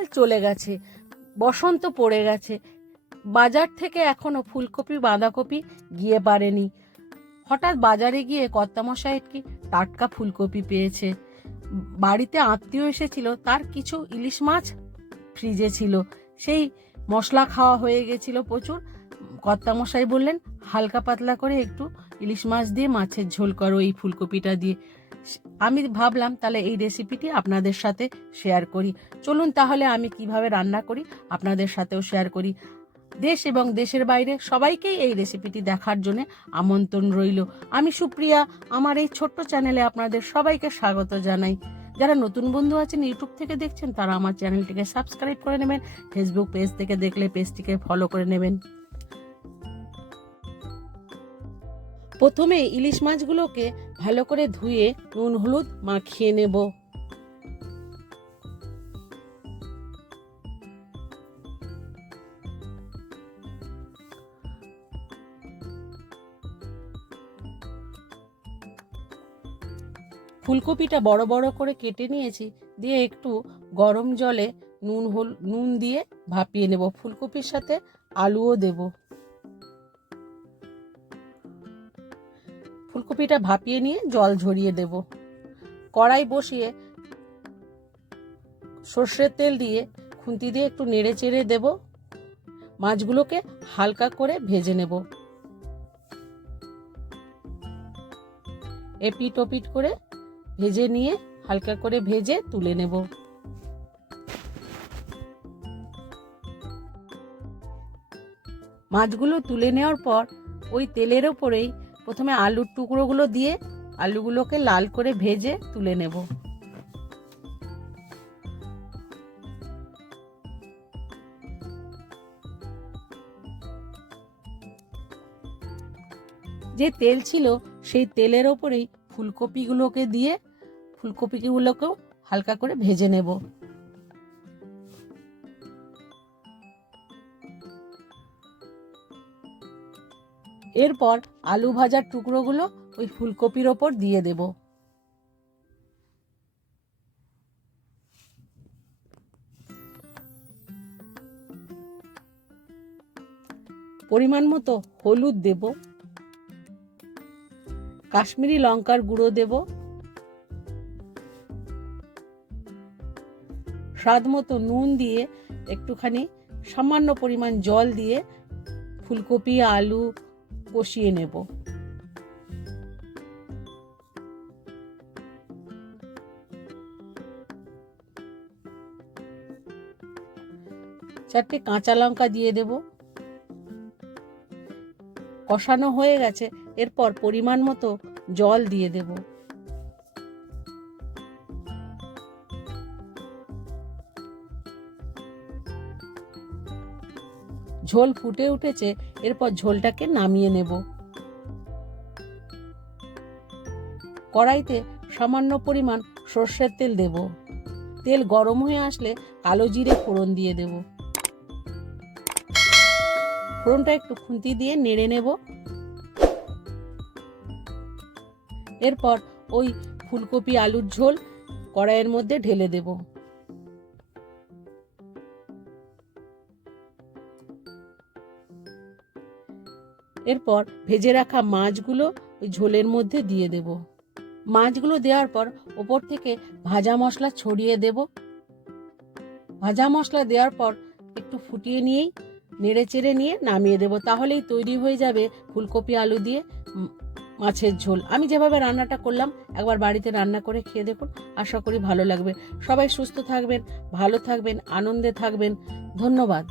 শীতকাল চলে গেছে। বসন্ত পড়ে গেছে। বাজার থেকে এখনও ফুলকপি, বাঁধাকপি গিয়ে পারেনি হঠাৎ বাজারে গিয়ে কর্তামশাই কি টাটকা ফুলকপি পেয়েছে। বাড়িতে আত্মীয় এসেছিল, তার কিছু ইলিশ মাছ ফ্রিজে ছিল। সেই মশলা খাওয়া হয়ে গেছিল প্রচুর। কর্তামশাই বললেন, হালকা পাতলা করে একটু ইলিশ মাছ দিয়ে মাছের ঝোল করো এই ফুলকপিটা দিয়ে। আমি ভাবলাম তাহলে এই রেসিপিটি আপনাদের সাথে শেয়ার করি। চলুন তাহলে আমি কীভাবে রান্না করি, আপনাদের সাথেও শেয়ার করি। দেশ এবং দেশের বাইরে সবাইকেই এই রেসিপিটি দেখার জন্য আমন্ত্রণ রইল। আমি সুপ্রিয়া, আমার এই ছোট্ট চ্যানেলে আপনাদের সবাইকে স্বাগত জানাই। যারা নতুন বন্ধু আছেন ইউটিউব থেকে দেখছেন, তারা আমার চ্যানেলটিকে সাবস্ক্রাইব করে নেবেন ফেসবুক পেজ থেকে দেখলে পেজটিকে ফলো করে নেবেন। প্রথমে ইলিশ মাছগুলোকে ভালো করে ধুয়ে নুন, হলুদ মাখিয়ে নেব। ফুলকপিটা বড় বড় করে কেটে নিয়েছি, দিয়ে একটু গরম জলে নুন, হল, নুন দিয়ে ভাপিয়ে নেব। ফুলকপির সাথে আলুও দেব। ফুলকপিটা ভাপিয়ে নিয়ে জল ঝরিয়ে দেব। কড়াই বসিয়ে সর্ষের তেল দিয়ে খুন্তি দিয়ে একটু নেড়ে চেড়ে দেব। মাছগুলোকে হালকা করে ভেজে নেব। এপিট ওপিট করে ভেজে নিয়ে হালকা করে ভেজে তুলে নেব। মাছগুলো তুলে নেওয়ার পর ওই তেলের ওপরেই প্রথমে আলুর টুকরোগুলো দিয়ে আলুগুলোকে লাল করে ভেজে তুলে নেব। যে তেল ছিল সেই তেলের ওপরেই ফুলকপিগুলোকে দিয়ে ফুলকপিগুলোকেও হালকা করে ভেজে নেব। এরপর আলু ভাজার টুকরোগুলো ওই ফুলকপির ওপর দিয়ে দেব। পরিমাণ মতো হলুদ দেব। কাশ্মীরি লঙ্কার গুঁড়ো দেব। স্বাদ মতো নুন দিয়ে একটুখানি সামান্য পরিমাণ জল দিয়ে ফুলকপি, আলু কষিয়ে নেব। চারটে কাঁচা লঙ্কা দিয়ে দেব। কষানো হয়ে গেছে। এরপর পরিমাণ মতো জল দিয়ে দেব। ঝোল ফুটে উঠেছে, এরপর ঝোলটাকে নামিয়ে নেব। কড়াইতে সামান্য পরিমাণ সর্ষের তেল দেব। তেল গরম হয়ে আসলে কালো জিরে ফোড়ন দিয়ে দেব। ফোড়নটা একটু খুন্তি দিয়ে নেড়ে নেব। এরপর ওই ফুলকপি আলুর ঝোল কড়াইয়ের মধ্যে ঢেলে দেব। এরপর ভেজে রাখা মাছগুলো ওই ঝোলের মধ্যে দিয়ে দেব। মাছগুলো দেওয়ার পর ওপর থেকে ভাজা মশলা ছড়িয়ে দেব। ভাজা মশলা দেওয়ার পর একটু ফুটিয়ে নিয়েই নেড়ে চেড়ে নিয়ে নামিয়ে দেব। তাহলেই তৈরি হয়ে যাবে ফুলকপি আলু দিয়ে মাছের ঝোল। আমি যেভাবে রান্নাটা করলাম, একবার বাড়িতে রান্না করে খেয়ে দেখুন, আশা করি ভালো লাগবে। সবাই সুস্থ থাকবেন, ভালো থাকবেন, আনন্দে থাকবেন। ধন্যবাদ।